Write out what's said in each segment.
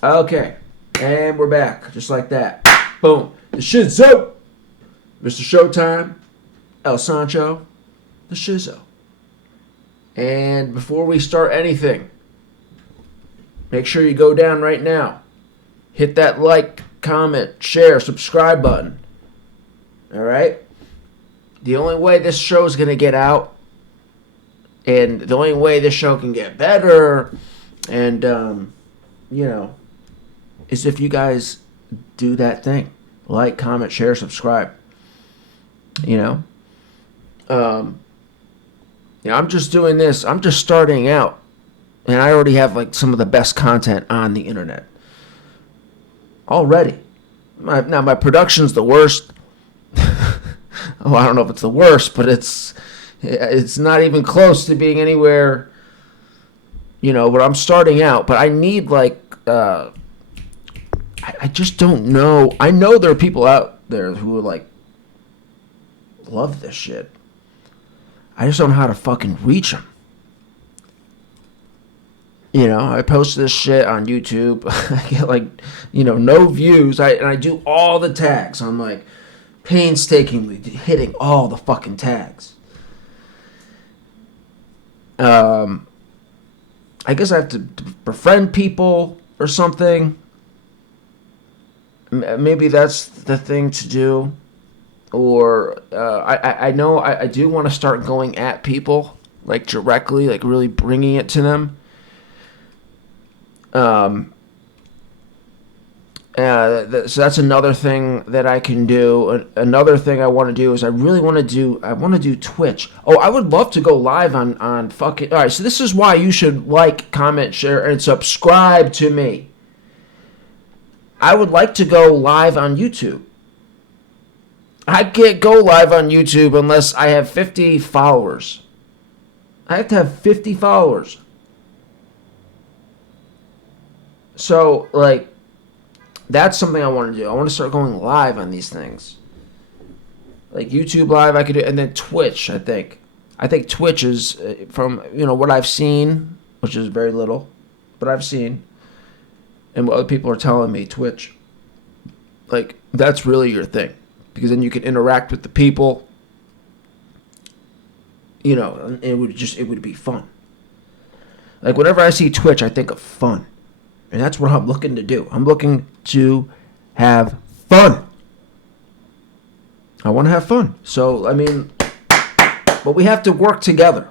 Okay, and we're back, just like that. Boom. The Shizow. Mr. Showtime, El Sancho, the Shizow. And before we start anything, make sure you go down right now. Hit that like, comment, share, subscribe button. All right? The only way this show is going to get out, and the only way this show can get better, and, is if you guys do that thing. Like, comment, share, subscribe. I'm just doing this. I'm just starting out. And I already have, like, some of the best content on the internet. Already. My production's the worst. Oh, I don't know if it's the worst, but it's not even close to being anywhere, but I'm starting out. But I need, like, I just don't know. I know there are people out there who, like, love this shit. I just don't know how to fucking reach them. I post this shit on YouTube. I get, like, no views. And I do all the tags. I'm, like, painstakingly hitting all the fucking tags. I guess I have to befriend people or something. Maybe that's the thing to do. Or I know I do want to start going at people, like, directly, like, really bringing it to them. So that's another thing that I can do. Another thing I want to do is I want to do Twitch. Oh, I would love to go live on fucking... All right, so this is why you should like, comment, share, and subscribe to me. I would like to go live on YouTube. I can't go live on YouTube unless I have 50 followers. I have to have 50 followers. So, like, that's something I want to do. I want to start going live on these things. Like, YouTube Live, I could do, and then Twitch, I think. I think Twitch is, from, what I've seen, which is very little, but I've seen, and what other people are telling me, Twitch, like, that's really your thing. Because then you can interact with the people, and it would be fun. Like, whenever I see Twitch, I think of fun. And that's what I'm looking to do. I'm looking to have fun. I want to have fun. So, I mean, but we have to work together.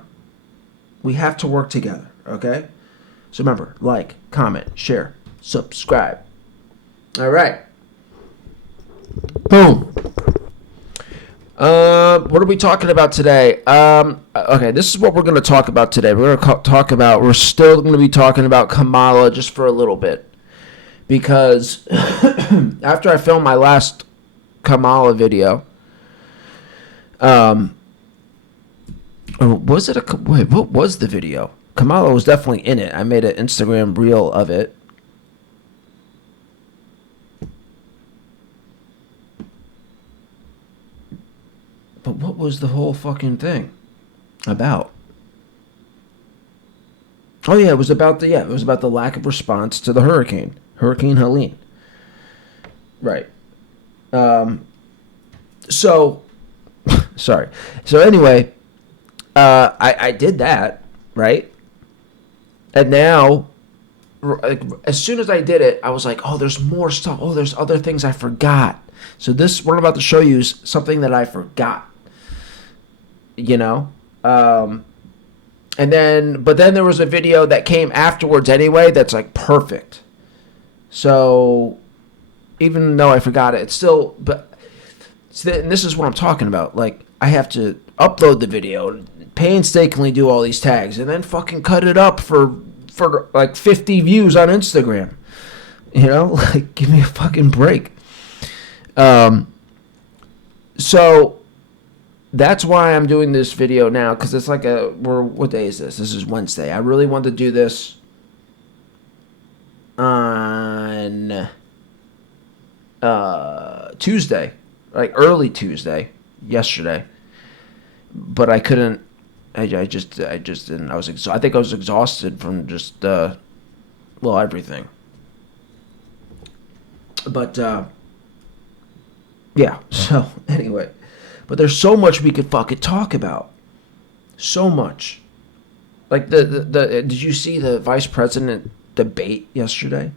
We have to work together, okay? So remember, like, comment, share, subscribe. All right. Boom. What are we talking about today? Okay, this is what we're going to talk about today. We're still going to be talking about Kamala just for a little bit. Because after I filmed my last Kamala video, what was the video? Kamala was definitely in it. I made an Instagram reel of it. But what was the whole fucking thing about? Oh yeah, it was about the lack of response to the Hurricane Helene. Right. So sorry. So anyway, I did that, right? And now, as soon as I did it, I was like, oh, there's more stuff. Oh, there's other things I forgot. So what I'm about to show you is something that I forgot. But then there was a video that came afterwards anyway that's, like, perfect. So even though I forgot it, it's still, and this is what I'm talking about. Like, I have to upload the video, painstakingly do all these tags, and then fucking cut it up for like 50 views on Instagram. Like, give me a fucking break. So that's why I'm doing this video now, because it's like what day is this? This is Wednesday. I really want to do this on Tuesday, like early Tuesday, yesterday, but I couldn't. I just didn't. I think I was exhausted from just everything. But yeah. So anyway, but there's so much we could fucking talk about. So much. Like the did you see the vice president debate yesterday?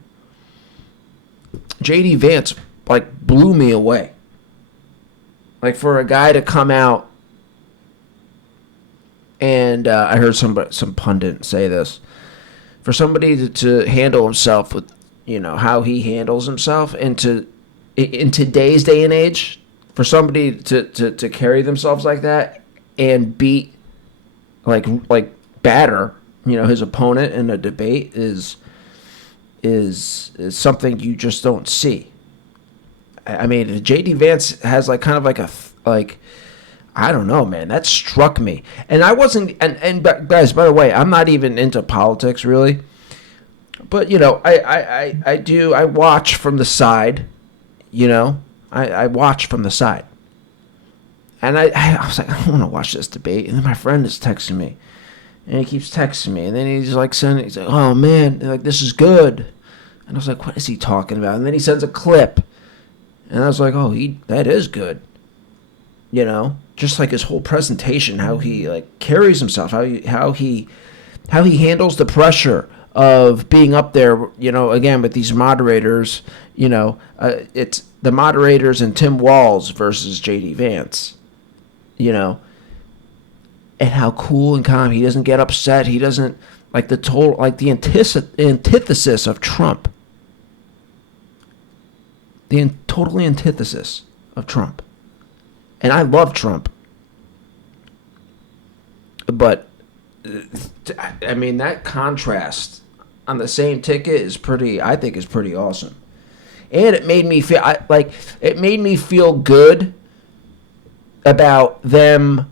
JD Vance like blew me away. Like for a guy to come out, and I heard some pundit say this, for somebody to handle himself with, how he handles himself, and in today's day and age, for somebody to carry themselves like that and beat like batter, his opponent in a debate is something you just don't see. I mean, JD Vance has like kind of like I don't know, man. That struck me, and I wasn't. And guys, by the way, I'm not even into politics really, but I watch from the side, I watch from the side, and I was like, I don't want to watch this debate, and then my friend is texting me, and he keeps texting me, and then he's like he's like, oh man, like this is good, and I was like, what is he talking about? And then he sends a clip. And I was like, oh, that is good. Just like his whole presentation, how he like carries himself, how he handles the pressure of being up there, again with these moderators, it's the moderators and Tim Walz versus JD Vance, and how cool and calm he doesn't get upset. He doesn't like the antithesis of Trump. The totally antithesis of Trump. And I love Trump. But, I mean, that contrast on the same ticket I think is pretty awesome. And it made me feel good about them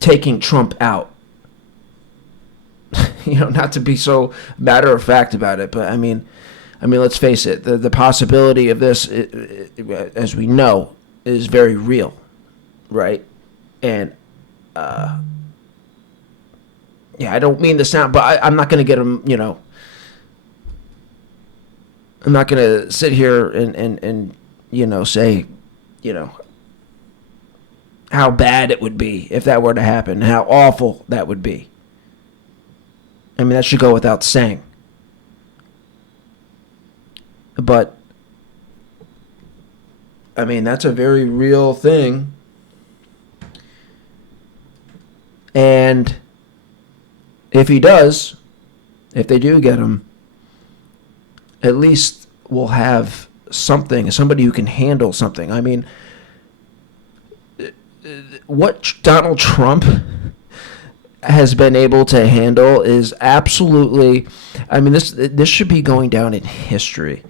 taking Trump out. Not to be so matter of fact about it, but I mean, let's face it. The possibility of this, as we know, is very real, right? And I don't mean to sound, but I'm not going to get him. I'm not going to sit here and say, how bad it would be if that were to happen, how awful that would be. I mean, that should go without saying. But, I mean, that's a very real thing. And if they do get him, at least we'll have somebody who can handle something. I mean, what Donald Trump has been able to handle is absolutely, I mean, this should be going down in history.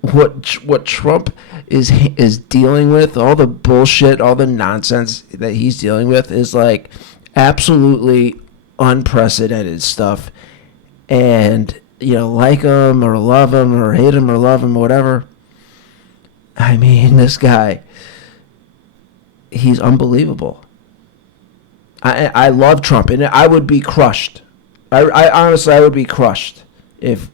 What Trump is dealing with, all the bullshit, all the nonsense that he's dealing with is like absolutely unprecedented stuff. And, like him or love him or hate him or love him or whatever. I mean, this guy, he's unbelievable. I love Trump, and I would be crushed. I honestly, I would be crushed if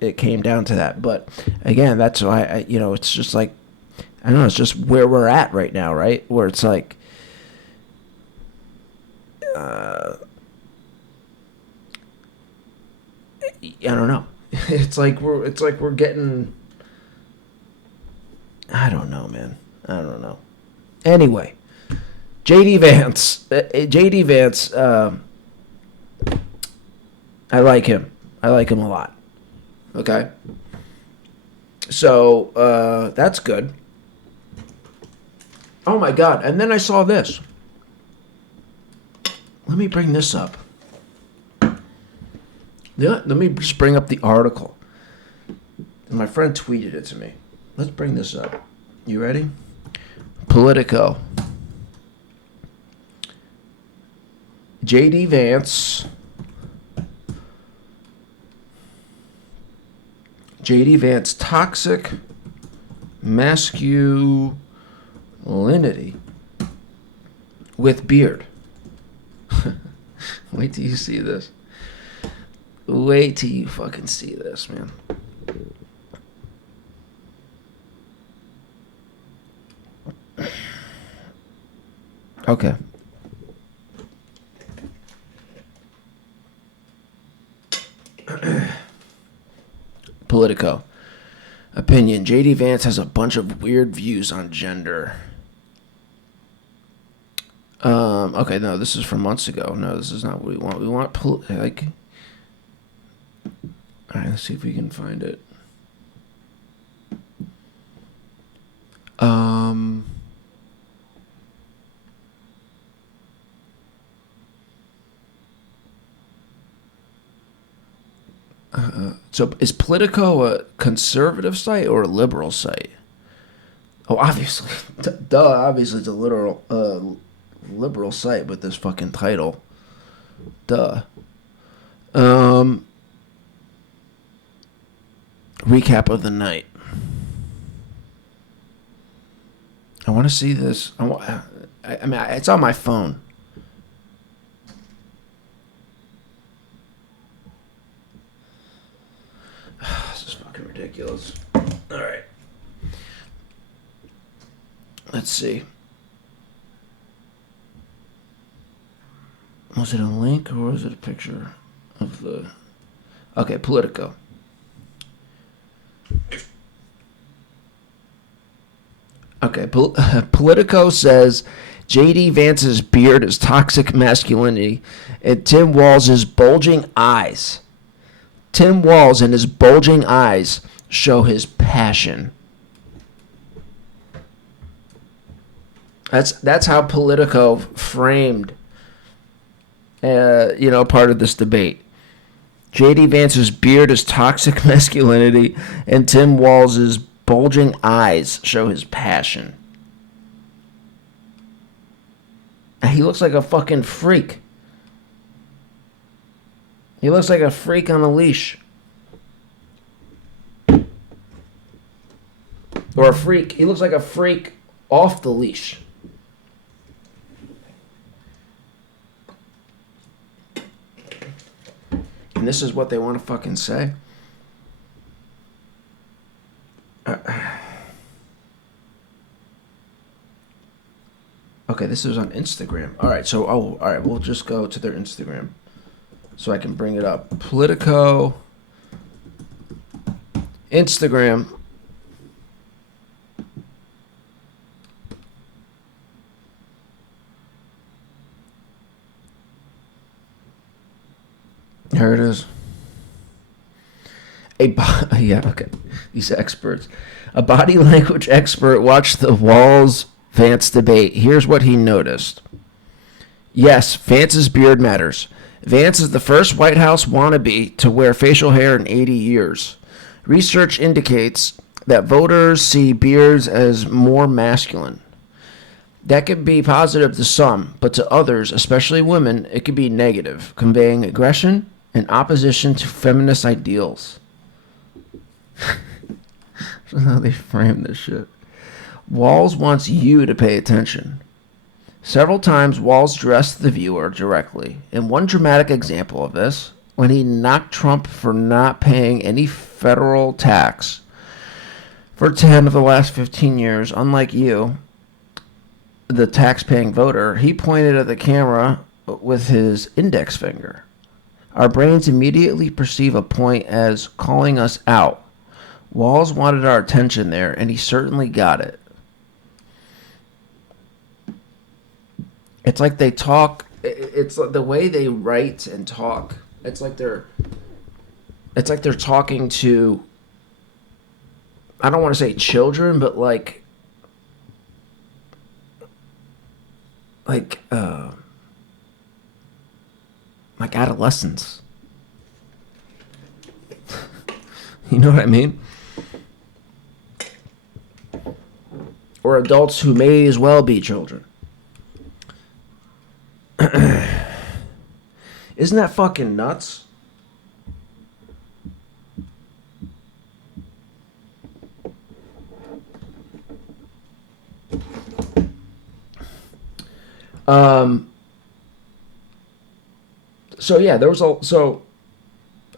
it came down to that. But again, that's why it's just like, I don't know, it's just where we're at right now, right? Where it's like, I don't know. It's like we're getting, I don't know, man. I don't know. Anyway, JD Vance, I like him. I like him a lot. Okay. So, that's good. Oh my God. And then I saw this. Let me bring this up. Let me just bring up the article. And my friend tweeted it to me. Let's bring this up. You ready? Politico. JD Vance. JD Vance, toxic masculinity with beard. Wait till you see this. Wait till you fucking see this, man. Okay. Politico. Opinion. J.D. Vance has a bunch of weird views on gender. Okay, no, this is from months ago. No, this is not what we want. We want, like... Alright, let's see if we can find it. So is Politico a conservative site or a liberal site? Oh, obviously. Duh, obviously it's a liberal site with this fucking title. Duh. Recap of the night. I want to see this. I mean, it's on my phone. This is fucking ridiculous. All right. Let's see. Was it a link or was it a picture of the... Okay, Politico. Okay, Politico says J.D. Vance's beard is toxic masculinity and Tim Walz's bulging eyes. Tim Walz and his bulging eyes show his passion. That's how Politico framed, part of this debate. J.D. Vance's beard is toxic masculinity, and Tim Walz's bulging eyes show his passion. He looks like a fucking freak. He looks like a freak on a leash. Or a freak. He looks like a freak off the leash. And this is what they want to fucking say. Okay, this is on Instagram. All right, we'll just go to their Instagram so I can bring it up. Politico, Instagram. Here it is. These experts. A body language expert watched the Walz-Vance debate. Here's what he noticed. Yes, Vance's beard matters. Vance is the first White House wannabe to wear facial hair in 80 years. Research indicates that voters see beards as more masculine. That could be positive to some, but to others, especially women, it could be negative, conveying aggression and opposition to feminist ideals. That's how they frame this shit. Walz wants you to pay attention. Several times, Walz addressed the viewer directly. In one dramatic example of this, when he knocked Trump for not paying any federal tax for 10 of the last 15 years, unlike you, the tax-paying voter, he pointed at the camera with his index finger. Our brains immediately perceive a point as calling us out. Walz wanted our attention there, and he certainly got it. It's like they talk. It's like the way they write and talk. It's like they're talking to. I don't want to say children, but like adolescents. You know what I mean? Or adults who may as well be children. Isn't that fucking nuts? So yeah, there was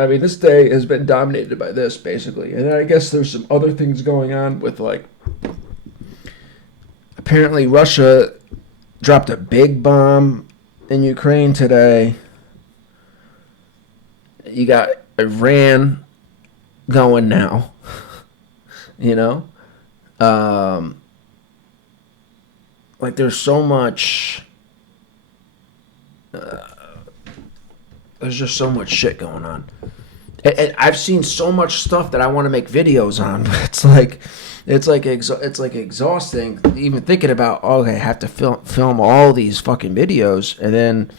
I mean, this day has been dominated by this, basically. And I guess there's some other things going on with, like, apparently Russia dropped a big bomb in Ukraine today. You got Iran going now, you know? Like, there's so much... there's just so much shit going on. And I've seen so much stuff that I want to make videos on. It's like exhausting even thinking about, okay, I have to film all these fucking videos and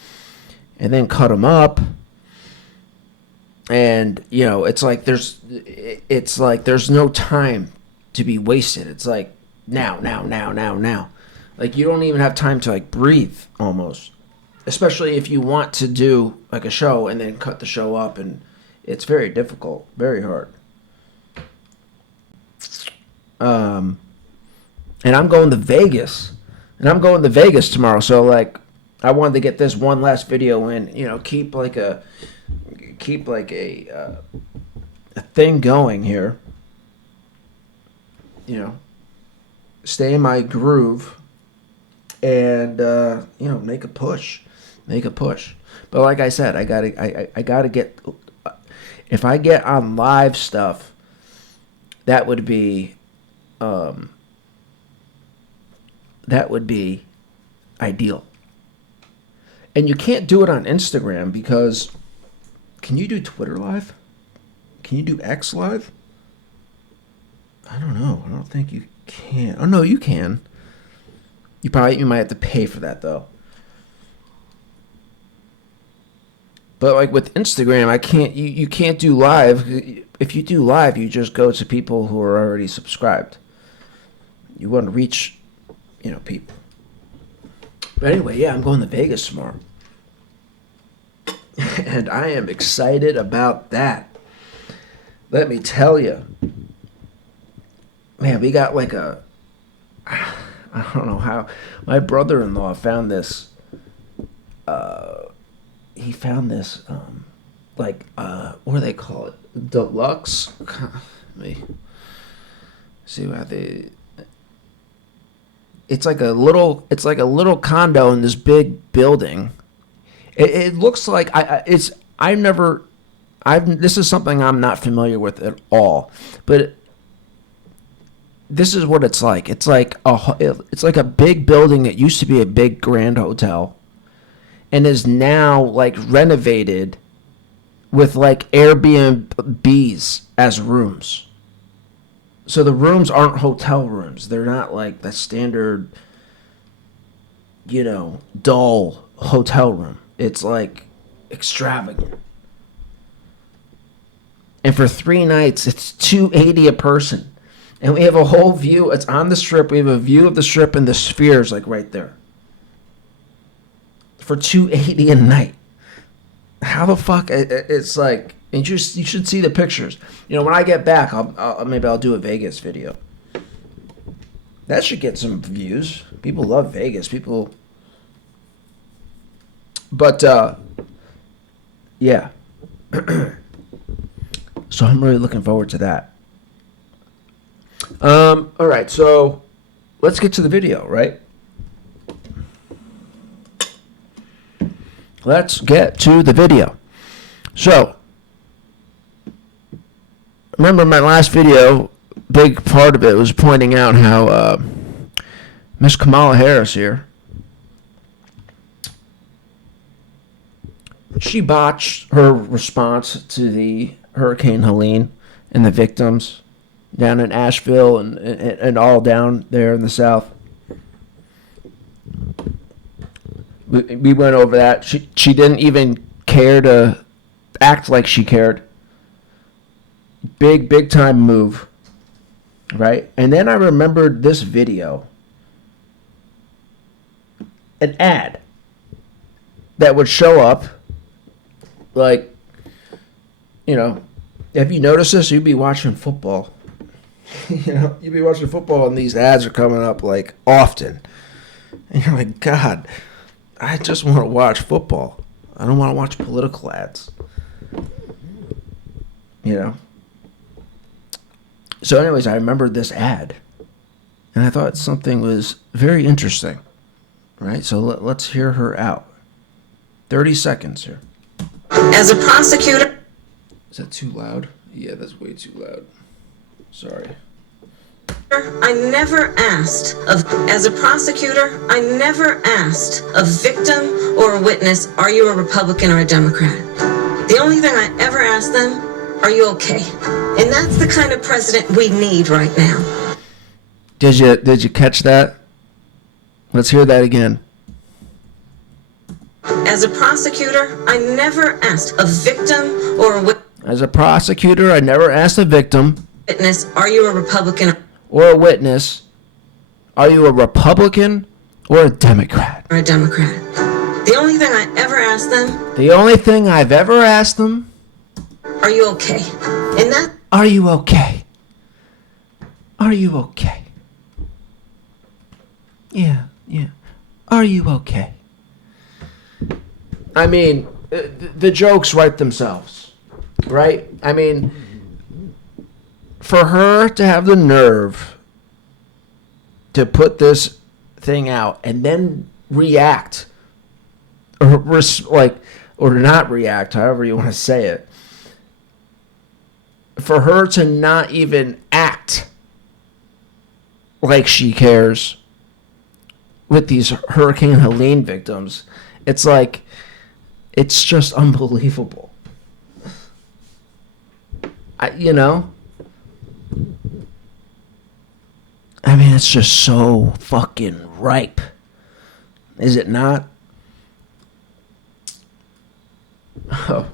then cut them up. And, you know, it's like there's no time to be wasted. It's like now. Like, you don't even have time to, like, breathe almost. Especially if you want to do, like, a show and then cut the show up, and it's very difficult, very hard. And I'm going to Vegas. Tomorrow, so, like, I wanted to get this one last video in, you know, keep a thing going here. You know, stay in my groove and, you know, make a push. But like I said, I gotta get, if I get on live stuff, that would be ideal. And you can't do it on Instagram because, can you do Twitter live? Can you do X live? I don't know. I don't think you can. Oh no, you can. You might have to pay for that though. But like with Instagram, you can't do live. If you do live, you just go to people who are already subscribed. You want to reach, you know, people. But anyway, yeah, I'm going to Vegas tomorrow. And I am excited about that. Let me tell you. Man, we got like I don't know how. My brother-in-law found this. He found this, what do they call it? Deluxe? Let me see how they... It's like a little condo in this big building. It looks like this is something I'm not familiar with at all, but this is what it's like. It's like a big building that used to be a big grand hotel, and is now like renovated with like Airbnbs as rooms. So the rooms aren't hotel rooms. They're not like the standard, you know, dull hotel room. It's like extravagant. And for 3 nights, it's $280 a person. And we have a whole view. It's on the strip. We have a view of the strip, and the Sphere's like right there. For $280 a night. How the fuck? It's like, and you should see the pictures. You know, when I get back, maybe I'll do a Vegas video. That should get some views. People love Vegas. But yeah. So I'm really looking forward to that. All right, so let's get to the video, right? Let's get to the video. So, remember my last video, big part of it was pointing out how Miss Kamala Harris here, she botched her response to the Hurricane Helene and the victims down in Asheville and all down there in the South. We went over that. She didn't even care to act like she cared. Big time move. Right? And then I remembered this video. An ad that would show up. Like, you know, have you noticed this? You'd be watching football. You know, you'd be watching football and these ads are coming up like often. And you're like, God, I just want to watch football. I don't want to watch political ads. You know? So anyways, I remembered this ad. And I thought something was very interesting. Right? So let's hear her out. 30 seconds here. As a prosecutor... Is that too loud? Yeah, that's way too loud. Sorry. I never asked as a prosecutor, I never asked a victim or a witness, are you a Republican or a Democrat? The only thing I ever asked them, are you okay? And that's the kind of president we need right now. Did you catch that? Let's hear that again. As a prosecutor, I never asked a victim or a witness. As a prosecutor, I never asked a victim. Witness, are you a Republican or a witness, are you a Republican or a Democrat? Or a Democrat. The only thing I ever asked them. The only thing I've ever asked them. Are you okay? And that. Are you okay? Are you okay? Yeah. Are you okay? I mean, the jokes write themselves, right? I mean, for her to have the nerve to put this thing out and then react, or not react, however you want to say it, for her to not even act like she cares with these Hurricane Helene victims, it's just unbelievable. I mean, it's just so fucking ripe. Is it not? Oh.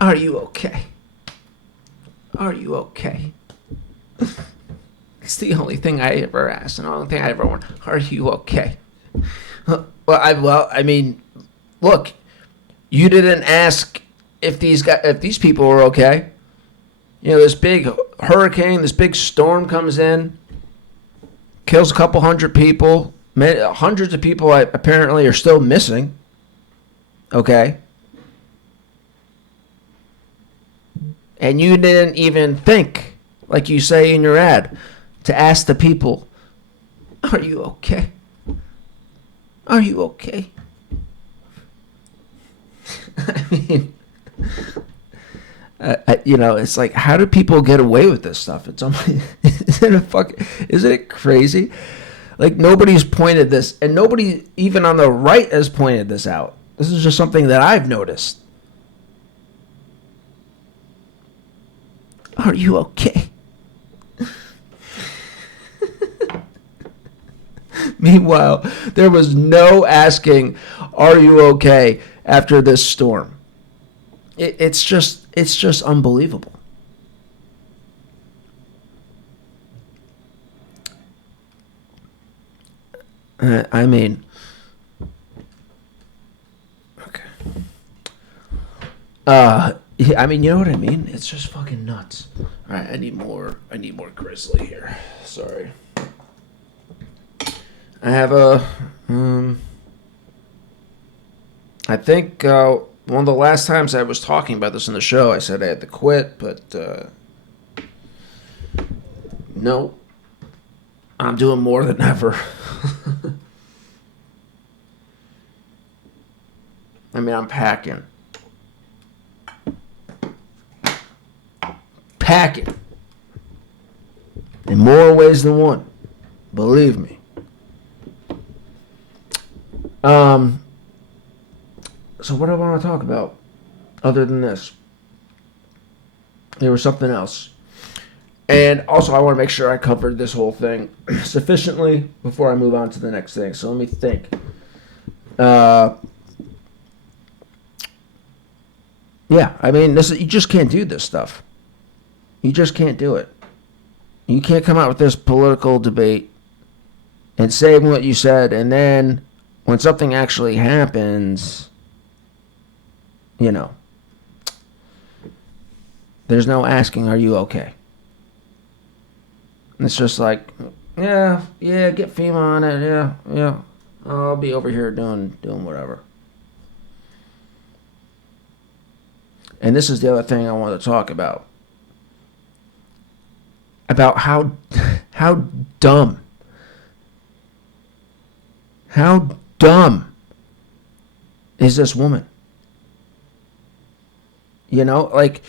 Are you okay? Are you okay? It's the only thing I ever asked and the only thing I ever want. Are you okay? I mean, look, you didn't ask if these people were okay. You know, this big hurricane, this big storm comes in, kills a couple hundred people. Hundreds of people apparently are still missing. Okay? And you didn't even think, like you say in your ad, to ask the people, are you okay? Are you okay? I mean, it's like, how do people get away with this stuff? It's isn't it crazy? Like, nobody's pointed this, and nobody even on the right has pointed this out. This is just something that I've noticed. Are you okay? Meanwhile, there was no asking, are you okay, after this storm. It's just unbelievable. I mean, okay. I mean, you know what I mean? It's just fucking nuts. All right, I need more Grizzly here. Sorry. I have I think one of the last times I was talking about this in the show, I said I had to quit, but no, I'm doing more than ever. I mean, I'm packing. In more ways than one. Believe me. So what do I want to talk about other than this? There was something else. And also, I want to make sure I covered this whole thing sufficiently before I move on to the next thing. So let me think. Yeah, I mean, you just can't do this stuff. You just can't do it. You can't come out with this political debate and say what you said, and then when something actually happens, there's no asking, are you okay? It's just like, yeah, get FEMA on it, yeah. I'll be over here doing whatever. And this is the other thing I want to talk about how dumb, how dumb is this woman? You know, like,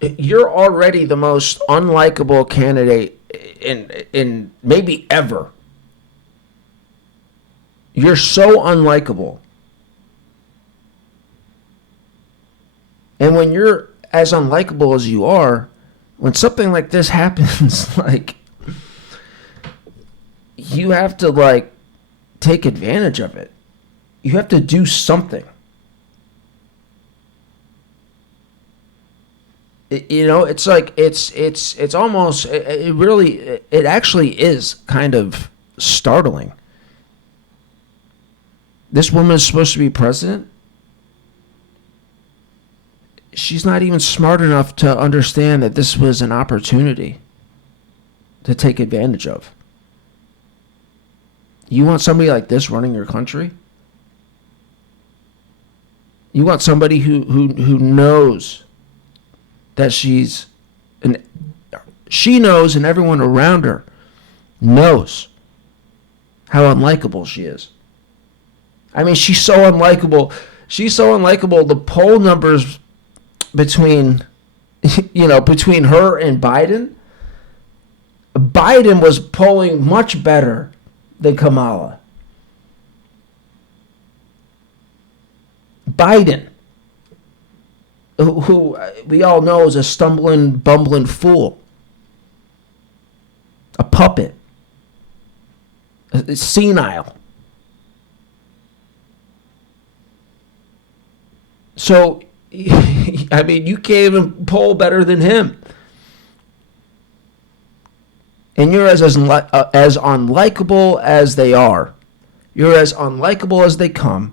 you're already the most unlikable candidate in maybe ever. You're so unlikable. And when you're as unlikable as you are, when something like this happens, like, you have to, like, take advantage of it. You have to do something. You know, it's like, it's almost, it really, it actually is kind of startling. This woman is supposed to be president. She's not even smart enough to understand that this was an opportunity to take advantage of. You want somebody like this running your country? You want somebody who knows that she knows, and everyone around her knows how unlikable she is. I mean, she's so unlikable. She's so unlikable. The poll numbers between her and Biden was polling much better than Kamala. Biden, who we all know is a stumbling, bumbling fool, a puppet, senile. So, I mean, you can't even poll better than him. And you're as unlikable as they are. You're as unlikable as they come.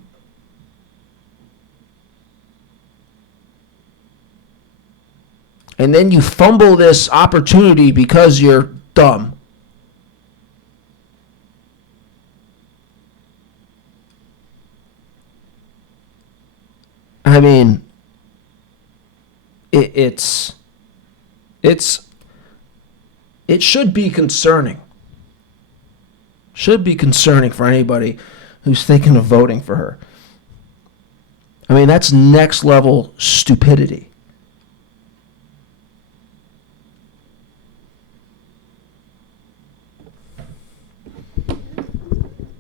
And then you fumble this opportunity because you're dumb. I mean, it should be concerning. Should be concerning for anybody who's thinking of voting for her. I mean, that's next level stupidity.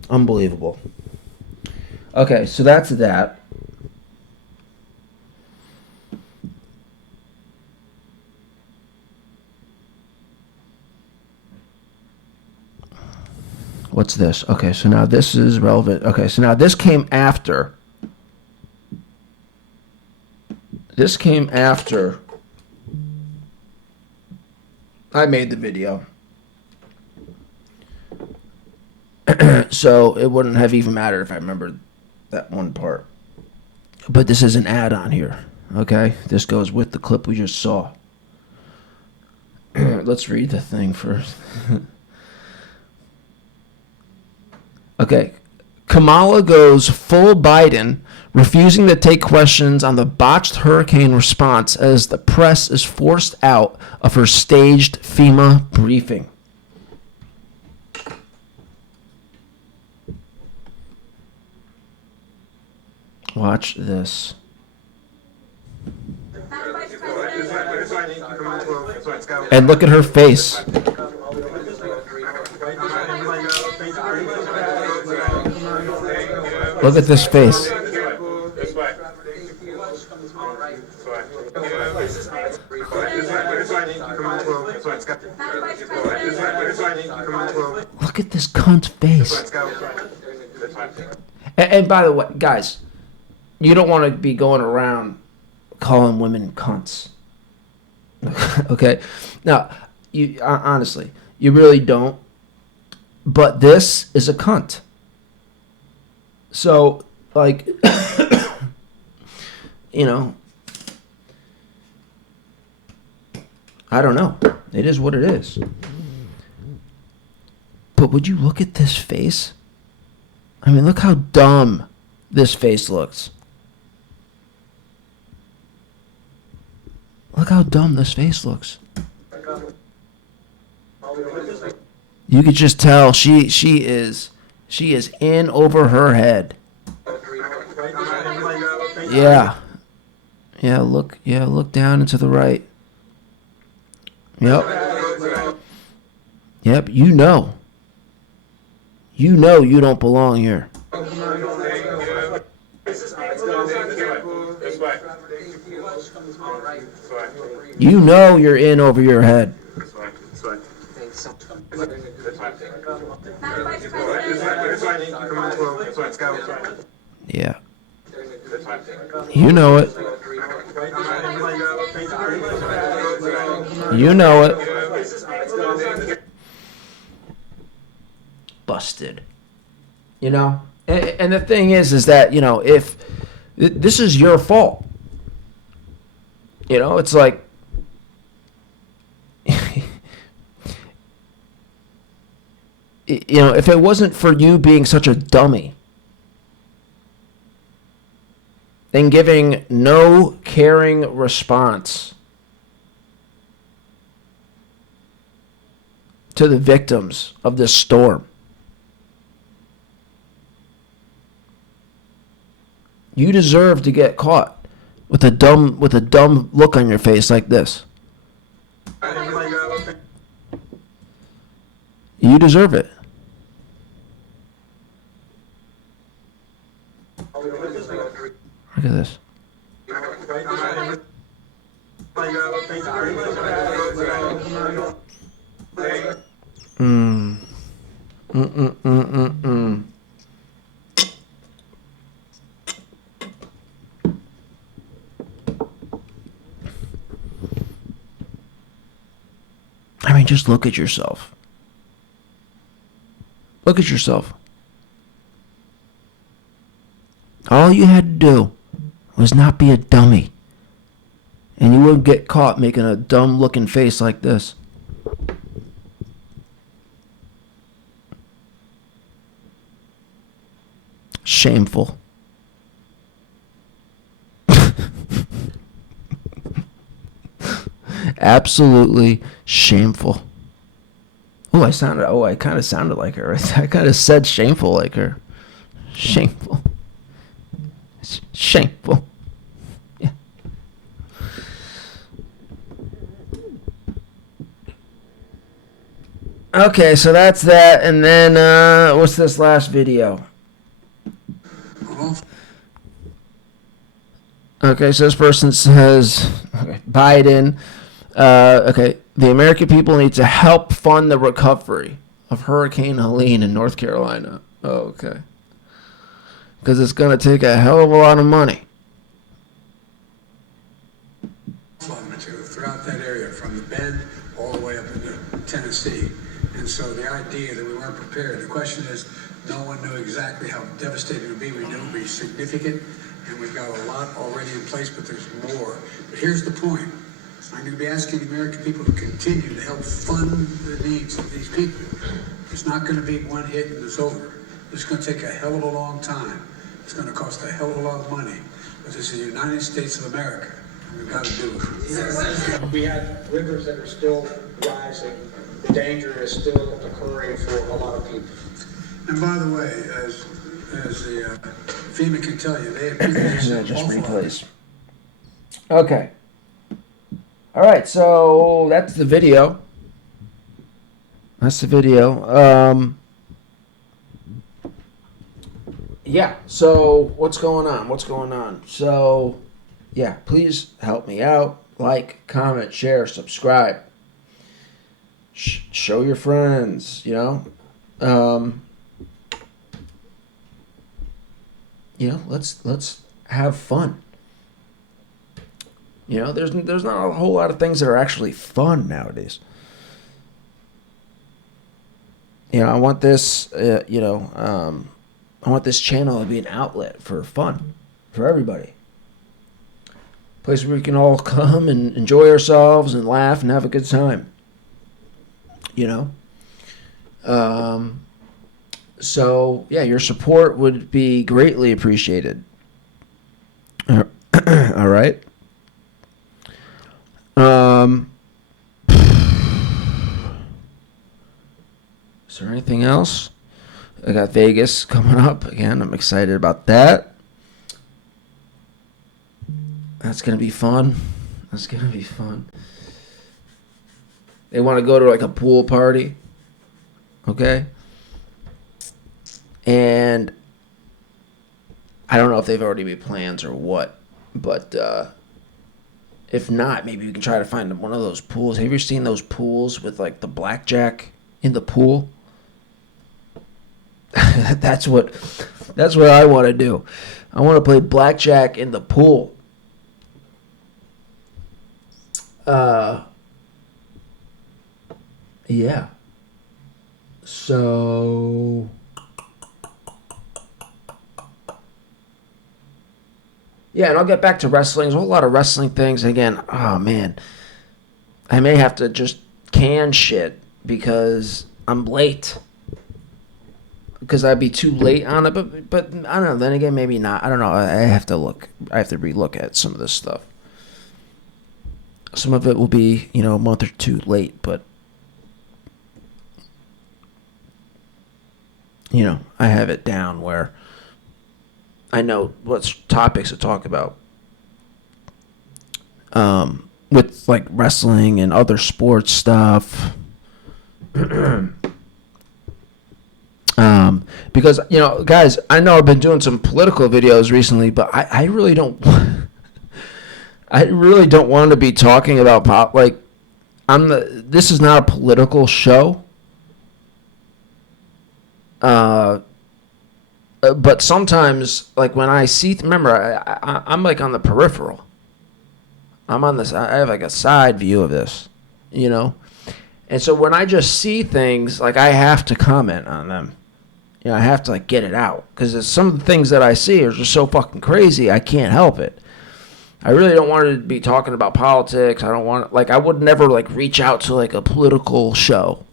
Unbelievable. Okay, so that's that. What's this? Okay, so now this is relevant. Okay, so now this came after. This came after I made the video. So it wouldn't have even mattered if I remembered that one part. But this is an add-on here. Okay? This goes with the clip we just saw. Let's read the thing first. Okay. Kamala goes full Biden, refusing to take questions on the botched hurricane response as the press is forced out of her staged FEMA briefing. Watch this. And look at her face. Look at this face. Look at this cunt's face. And by the way, guys, you don't want to be going around calling women cunts. Okay? Now, you honestly, you really don't. But this is a cunt. So, like, you know, I don't know. It is what it is. But would you look at this face? I mean, look how dumb this face looks. Look how dumb this face looks. You could just tell she is in over her head. Yeah. Look down and to the right. Yep, you know. You know you don't belong here. You know you're in over your head. Yeah. You know it. You know it. Busted. You know? And the thing is that, you know, if this is your fault. You know, it's like you know, if it wasn't for you being such a dummy and giving no caring response to the victims of this storm, you deserve to get caught with a dumb look on your face like this. You deserve it. Look at this. I mean, just look at yourself. Look at yourself. All you had to do was not be a dummy. And you wouldn't get caught making a dumb looking face like this. Shameful. Absolutely shameful. I kind of sounded like her. I kind of said shameful like her. Shameful. Shameful. Yeah. Okay, so that's that. And then, what's this last video? Okay, so this person says, Biden, the American people need to help fund the recovery of Hurricane Helene in North Carolina. Oh, okay. Because it's going to take a hell of a lot of money. Throughout that area, from the Bend all the way up into Tennessee. And so the idea that we weren't prepared, the question is, no one knew exactly how devastating it would be. We knew it would be significant, and we've got a lot already in place, but there's more. But here's the point. I'm going to be asking the American people to continue to help fund the needs of these people. It's not going to be one hit and it's over. It's going to take a hell of a long time. It's going to cost a hell of a lot of money. But this is the United States of America, and we've got to do it. We have rivers that are still rising. The danger is still occurring for a lot of people. And by the way, as the FEMA can tell you, they have been just replays. Okay. All right, so that's the video. Yeah, so what's going on? So, yeah, please help me out. Like, comment, share, subscribe. Show your friends, you know. Let's have fun. You know, there's not a whole lot of things that are actually fun nowadays. You know, I want this, I want this channel to be an outlet for fun, for everybody. Place where we can all come and enjoy ourselves and laugh and have a good time. You know? So, yeah, your support would be greatly appreciated. All right? anything else? I got Vegas coming up again. I'm excited about that. That's gonna be fun. They want to go to like a pool party, okay? And I don't know if they've already made plans or what, but if not, maybe we can try to find one of those pools. Have you ever seen those pools with like the blackjack in the pool? That's what I want to do. I want to play blackjack in the pool. Yeah. So yeah, and I'll get back to wrestling. There's a whole lot of wrestling things. Again, oh man, I may have to just can shit because I'm late. Because I'd be too late on it, but I don't know. Then again, maybe not. I don't know. I have to look. I have to relook at some of this stuff. Some of it will be, a month or two late, but I have it down where I know what topics to talk about. With like wrestling and other sports stuff. Because, guys, I know I've been doing some political videos recently, but I really don't I really don't want to be talking about pop. Like, this is not a political show. But sometimes, like, when I see, remember, I'm like on the peripheral. I'm on this, I have like a side view of this, And so when I just see things, like, I have to comment on them. I have to, like, get it out. Because some of the things that I see are just so fucking crazy, I can't help it. I really don't want to be talking about politics. I don't want, like, I would never, like, reach out to, like, a political show,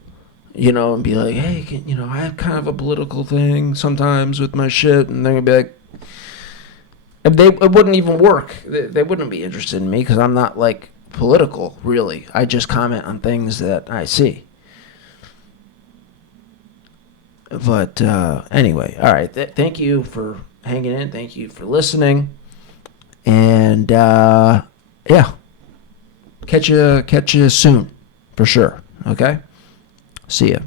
and be like, hey, I have kind of a political thing sometimes with my shit. And they're going to be like, it wouldn't even work. They wouldn't be interested in me because I'm not, like, political, really. I just comment on things that I see. But anyway, all right. Thank you for hanging in. Thank you for listening. And yeah, catch you soon for sure. Okay, see ya.